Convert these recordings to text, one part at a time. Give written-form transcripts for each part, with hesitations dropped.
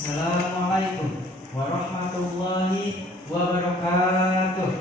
Assalamualaikum warahmatullahi wabarakatuh.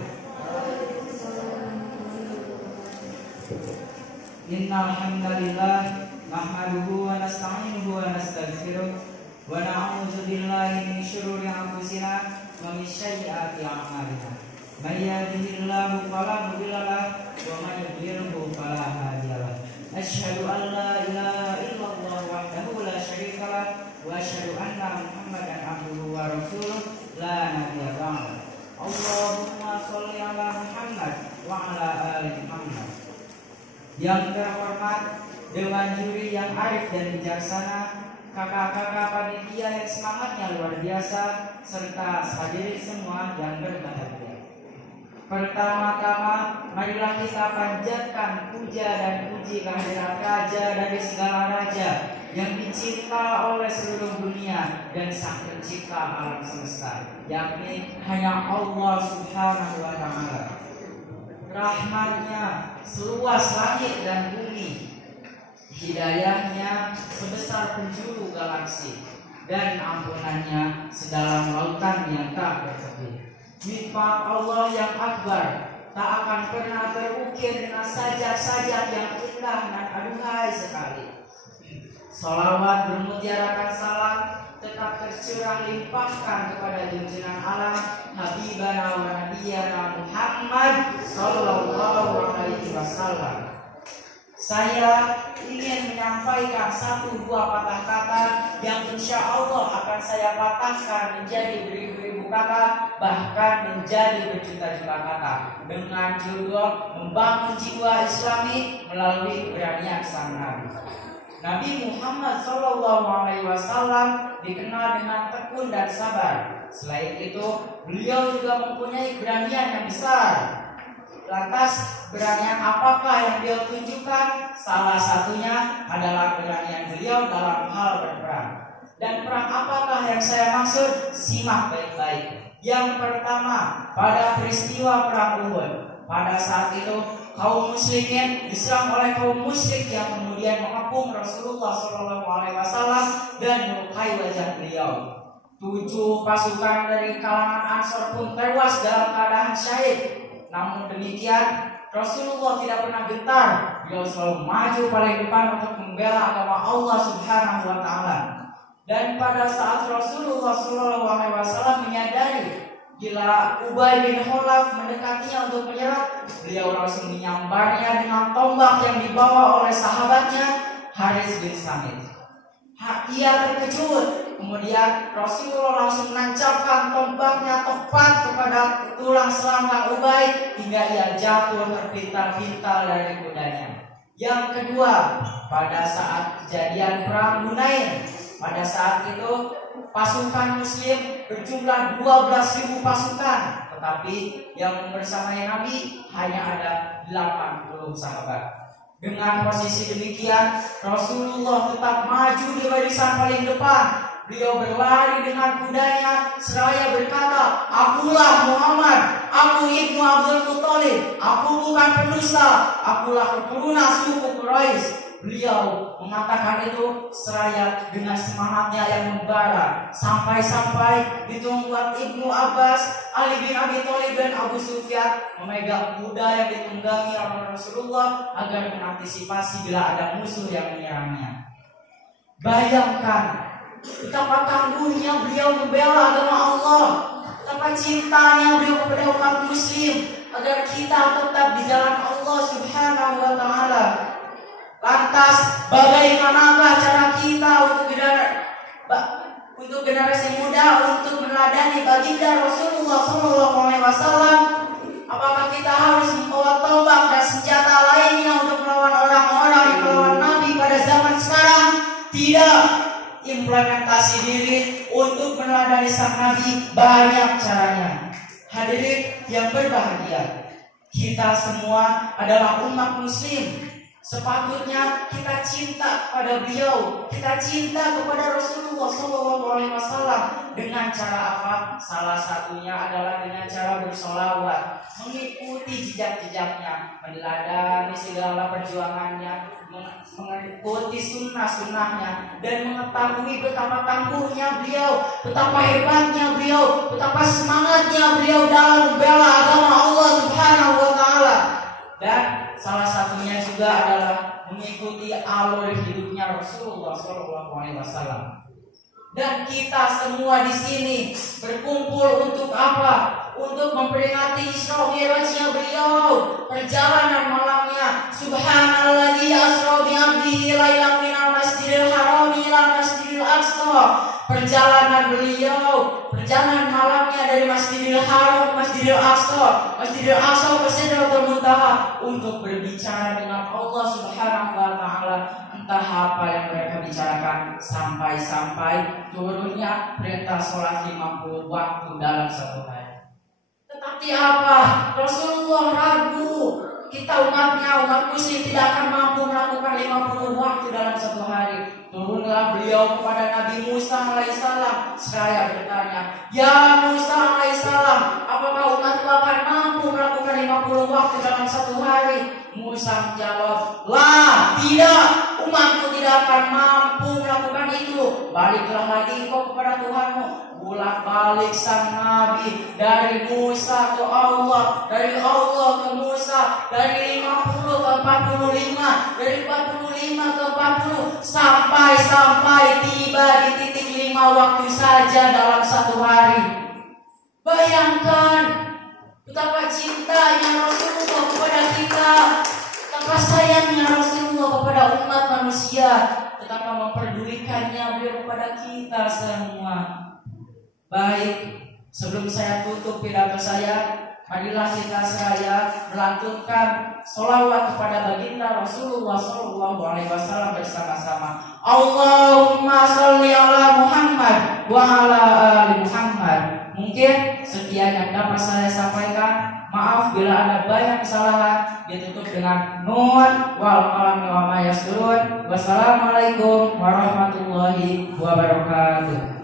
Innal hamdalillah nahmaduhu wa nasta'inuhu wa nastaghfiruh wa na'udzu billahi min syururi anfusina wa min sayyiati a'malina. May yahdihillahu fala mudilla lahu wa may yudlilhu fala hadiya lahu. Asyhadu an la ilaha illallah wahdahu la syarika lahu wa asyhadu anna Muhammadan abduhu wa rasuluh la nabiyya ba'dahu. Allahumma shalli ala Muhammad wa ala ali Muhammad. Yang terhormat Dewan Juri yang arif dan bijaksana, kakak-kakak panitia yang semangatnya luar biasa, serta hadirin semua yang berbahagia. Pertama-tama, marilah kita panjatkan puja dan puji kehadirat Raja dari segala raja yang dicinta oleh seluruh dunia dan Sang Pencipta alam semesta, yakni hanya Allah Subhanahu wa Ta'ala. Rahmatnya seluas langit dan bumi, hidayahnya sebesar penjuru galaksi, dan ampunannya sedalam lautan yang tak bertepi. Nikmat Allah yang akbar tak akan pernah terukir dengan sajak-sajak yang indah dan aduhai sekali. Salawat bermutiarakan salam tetap tercurah limpahkan kepada junjungan alam Habibana wa Nabiyana Muhammad sallallahu alaihi wasallam. Saya ingin menyampaikan satu dua patah kata yang insya Allah akan saya patahkan menjadi beribu-ribu kata, bahkan menjadi berjuta-juta kata, dengan judul membangun jiwa Islami melalui keberanian sang Nabi. Nabi Muhammad SAW dikenal dengan tekun dan sabar. Selain itu, beliau juga mempunyai keberanian yang besar. Lantas, keberanian apakah yang beliau tunjukkan? Salah satunya adalah keberanian beliau dalam hal berperang. Dan perang apakah yang saya maksud? Simak baik-baik. Yang pertama, pada peristiwa perang Uhud. Pada saat itu, kaum muslimin diserang oleh kaum musyrik yang kemudian mengepung Rasulullah SAW dan melukai wajah beliau. 7 pasukan dari kalangan Ansor pun tewas dalam keadaan syahid. Namun demikian, Rasulullah tidak pernah gentar. Beliau selalu maju paling depan untuk membela agama Allah Subhanahu wa Ta'ala. Dan pada saat Rasulullah SAW menyadari bila Ubay bin Khalaf mendekatinya untuk menyerang, beliau langsung menyambarnya dengan tombak yang dibawa oleh sahabatnya Haris bin Samit. Ia terkejut. Kemudian Rasulullah langsung menancapkan tombaknya tepat kepada tulang selangkang Ubay hingga ia jatuh terpintal-pintal dari kudanya. Yang kedua, pada saat kejadian perang Hunain, pada saat itu pasukan Muslim berjumlah 12.000 pasukan, tetapi yang bersamai Nabi hanya ada 80 sahabat. Dengan posisi demikian, Rasulullah tetap maju di barisan paling depan. Beliau berlari dengan kudanya seraya berkata, "Akulah Muhammad, aku ibnu Abdul Muthalib, aku bukan pendusta, akulah keturunan suku Quraisy." Beliau mengatakan itu seraya dengan semangatnya yang membara, sampai-sampai ditunggu Ibnu Abbas, Ali bin Abi Thalib dan Abu Sufyan memegang kuda yang ditunggangi oleh Rasulullah agar mengantisipasi bila ada musuh yang menyerangnya. Bayangkan betapa tangguhnya beliau membela agama Allah, betapa cintanya beliau kepada umat muslim agar kita tetap di jalan Allah Subhanahu wa Ta'ala. Lantas bagaimanakah cara kita untuk generasi muda untuk meneladani baginda Rasulullah SAW? Apakah kita harus membawa tombak dan senjata lainnya untuk melawan orang-orang yang melawan Nabi pada zaman sekarang? Tidak. Implementasi diri untuk meneladani sang Nabi banyak caranya. Hadirin yang berbahagia, kita semua adalah umat muslim. Sepatutnya kita cinta kepada beliau, kita cinta kepada Rasulullah SAW. Dengan cara apa? Salah satunya adalah dengan cara bersolawat, mengikuti jejak-jejaknya, meneladani segala perjuangannya, mengikuti sunnah-sunnahnya dan mengetahui betapa tangguhnya beliau, betapa hebatnya beliau, betapa semangatnya beliau dalam membela agama Allah Subhanahu wa taala. Dan salah satunya juga adalah mengikuti alur hidupnya Rasulullah SAW. Dan kita semua di sini berkumpul untuk apa? Untuk memperingati Isra Mi'rajnya beliau, perjalanan malamnya. Subhanalladzi asra bi 'abdihi lailan minal masjidil haram ila masjidil aqsa. Perjalanan beliau, perjalanan malamnya dari Masjidil Haram ke Masjidil Aqsa, Masjidil Aqsa ke Sidratul Muntaha untuk berbicara dengan Allah Subhanahu wa taala. Entah apa yang mereka bicarakan sampai turunnya perintah sholat 50 waktu dalam satu hari. Tetapi apa? Rasulullah ragu. Kita umatnya, umat muslim tidak akan mampu melakukan 50 waktu dalam satu hari. Turunlah beliau kepada Nabi Musa alaihissalam. Seraya bertanya, ya Musa alaihissalam, apakah umatku akan mampu melakukan 50 waktu dalam satu hari? Musa menjawab, lah, tidak, umatku tidak akan mampu melakukan itu. Baliklah lagi engkau kepada Tuhanmu. Bolak-balik sang Nabi dari Musa ke Allah, dari Allah ke Musa, dari 50 ke 45, dari 45 ke 40, sampai tiba di titik 5 waktu saja dalam satu hari. Bayangkan betapa cintanya Rasulullah kepada kita, betapa sayangnya Rasulullah kepada umat manusia, betapa memperdulikannya beliau kepada kita semua. Baik, sebelum saya tutup pidato saya, marilah kita seraya melantunkan sholawat kepada baginda Rasulullah SAW bersama-sama. Allahumma sholli ala Muhammad wa ala ali Muhammad. Mungkin sekian yang dapat saya sampaikan. Maaf bila ada banyak kesalahan. Ditutup dengan nun wal qalami wa ma yasturun. Wassalamualaikum warahmatullahi wabarakatuh.